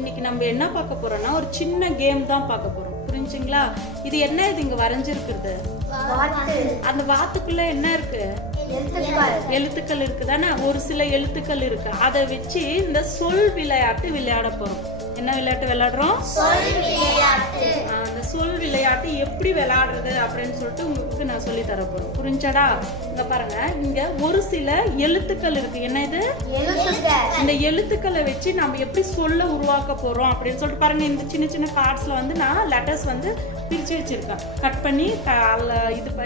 இன்னைக்கு நம்ம என்ன பார்க்க போறோம்னா ஒரு சின்ன கேம் தான் பார்க்க போறோம். புரிஞ்சுங்களா? இது என்ன, இது இங்க வரைஞ்சிருக்குது அந்த வாத்துக்குள்ள என்ன இருக்கு? எழுத்துக்கள் இருக்குதானே. ஒரு சில எழுத்துக்கள் இருக்கு. அதை வச்சு இந்த சொல் விளையாட்டு விளையாட போறோம். என்ன விளையாட்டு விளையாடுறோம்? அந்த சொல் விளையாட்டு எப்படி விளையாடுறது அப்படின்னு சொல்லிட்டு உங்களுக்கு நான் சொல்லி தர போறேன். புரிஞ்சடா? இங்க பாருங்க, இங்க ஒரு சில எழுத்துக்கள் இருக்கு. என்ன இது? இந்த எழுத்துக்களை வச்சு நம்ம எப்படி சொல்ல உருவாக்க போறோம் அப்படின்னு சொல்லிட்டு பாருங்க. இந்த சின்ன சின்ன கார்ட்ஸ்ல வந்து நான் லெட்டர்ஸ் வந்து பிரிச்சு வச்சிருக்கேன். கட் பண்ணி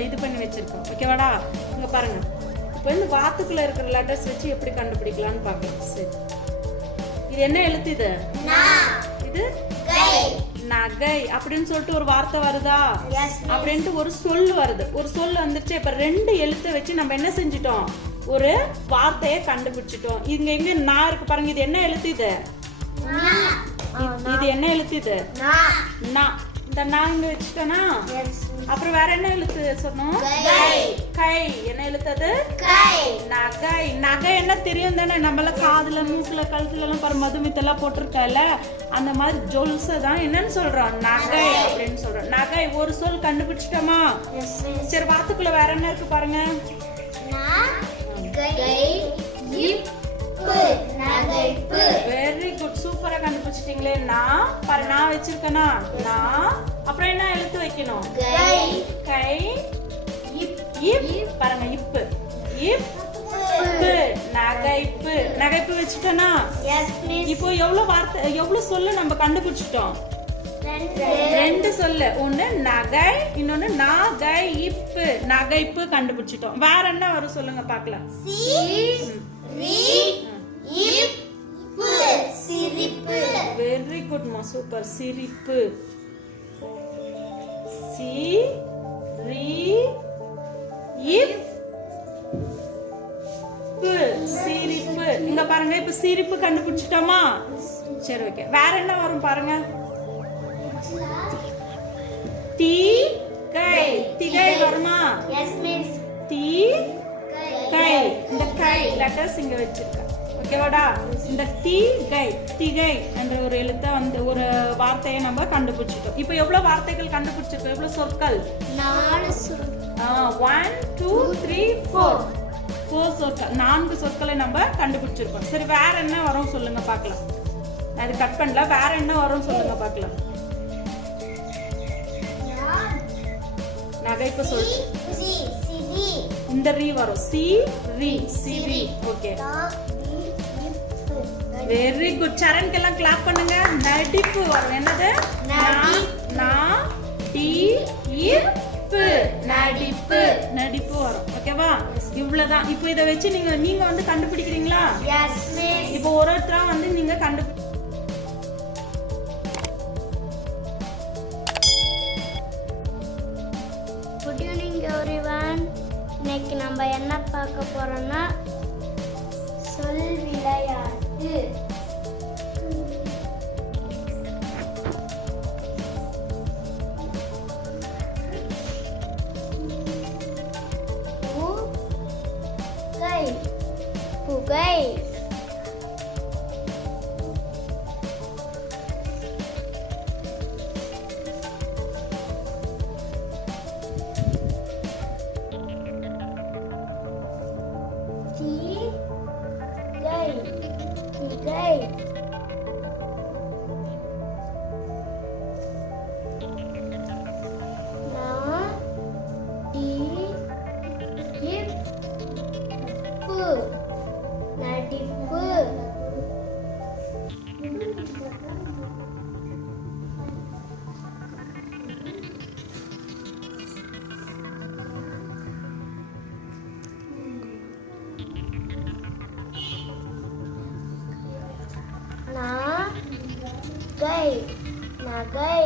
இது பண்ணி வச்சிருக்கேன். ஓகேவாடா? இங்க பாருங்க, இப்போ இந்த வாத்துக்குள்ள இருக்கிற லெட்டர்ஸ் வச்சு எப்படி கண்டுபிடிக்கலாம்னு பார்க்கலாம். சரி, இது என்ன எழுத்து? இது இது நகை அப்படின்னு சொல்லிட்டு ஒரு வார்த்தை வருதா? அப்படின்ட்டு ஒரு சொல் வருது. ஒரு சொல் வந்துருச்சு. இப்ப ரெண்டு எழுத்தை வச்சு நம்ம என்ன செஞ்சிட்டோம்? ஒரு வார்த்தையை கண்டுபிடிச்சிட்டோம். இங்க எங்க நான் இருக்கு பாருங்க. இது என்ன எழுத்து? இது இது என்ன எழுத்து? இது நான். இந்த நான் இங்க வச்சுட்டோம்னா அப்புறம் வேற என்ன எழுத்து சொன்னோம்? கை. என்ன எழுத்து அது? நகை. நகை என்ன தெரியும் தானே? நம்மள காதுல மூக்குல கழுத்துல எல்லாம் பாரு மதுமித்தெல்லாம் போட்டிருக்கல, அந்த மாதிரி ஜொல்ஸ தான் என்னன்னு சொல்றோம்? நகை அப்படின்னு சொல்றோம். நகை ஒரு சொல் கண்டுபிடிச்சிட்டோமா? சரி, வார்த்தைக்குள்ள வேற என்ன இருக்கு பாருங்க. வெரி குட், சூப்பரா கண்டுபிடிச்சிட்டீங்களே. நான் பாரு, நான் வச்சிருக்கேனா நான். அப்புறம் என்ன எழுத்து வைக்கணும்? கை. பாருங்க, இப்பு. நகைப்பு. நகைப்பு வச்சுட்டோனா? இப்போ எவ்வளவு வார்த்தை, எவ்வளவு சொல்ல நம்ம கண்டுபிடிச்சிட்டோம்? ரெண்டு சொல்லு. ஒண்ணு நகை, இன்னொன்னு நகைப்பு. நகைப்பு கண்டுபிடிச்சிட்டோம். வேற என்ன வரும் சொல்லுங்க பாக்கலாம். வெரி குட் மா, சூப்பர். சிரிப்பு. சிரிப்பு. இங்க பாருங்க, இப்ப சிரிப்பு கண்டுபிடிச்சிட்டோமா? சரி, ஓகே. வேற என்ன வரும் பாருங்க. திகை. திகை வருமா? திகை. இந்த கை லெட்டர்ஸ் இங்க வச்சிருக்கேன். ஓகேவாடா? இந்த திகை என்ற ஒரு எழுத்த வந்து ஒரு வார்த்தையை நம்ம கண்டுபிடிச்சிட்டோம். இப்போ எவ்வளவு வார்த்தைகள் கண்டுபிடிச்சிருக்கோம்? எவ்வளவு சொற்கள்? 1 2 3 4 சொற்கள். 4 சொற்களை நம்ம கண்டுபிடிச்சிருக்கோம். சரி, வேற என்ன வரும் சொல்லுங்க பார்க்கலாம். நான் இது கட் பண்ணல. வேற என்ன வரும் சொல்லுங்க பார்க்கலாம். நகைப்பு சொல். இந்த ரீ வரும். சிரி. Okay, very good. சரண்க்கு எல்லாம் கிளாப் பண்ணுங்க. நடிப்பு வரும். என்னது? நடிப்பு வரும். ஓகேவா? இவ்வளவுதான். இப்போ இதை வச்சு நீங்க வந்து கண்டுபிடிக்கிறீங்களா? இப்போ ஒருத்தரா வந்து நீங்க Good evening everyone. இன்னைக்கு நம்ம என்ன பார்க்க போறோம்னா சொல் விளையாட்டு. புகை. திகை. நடிப்பு. நகை.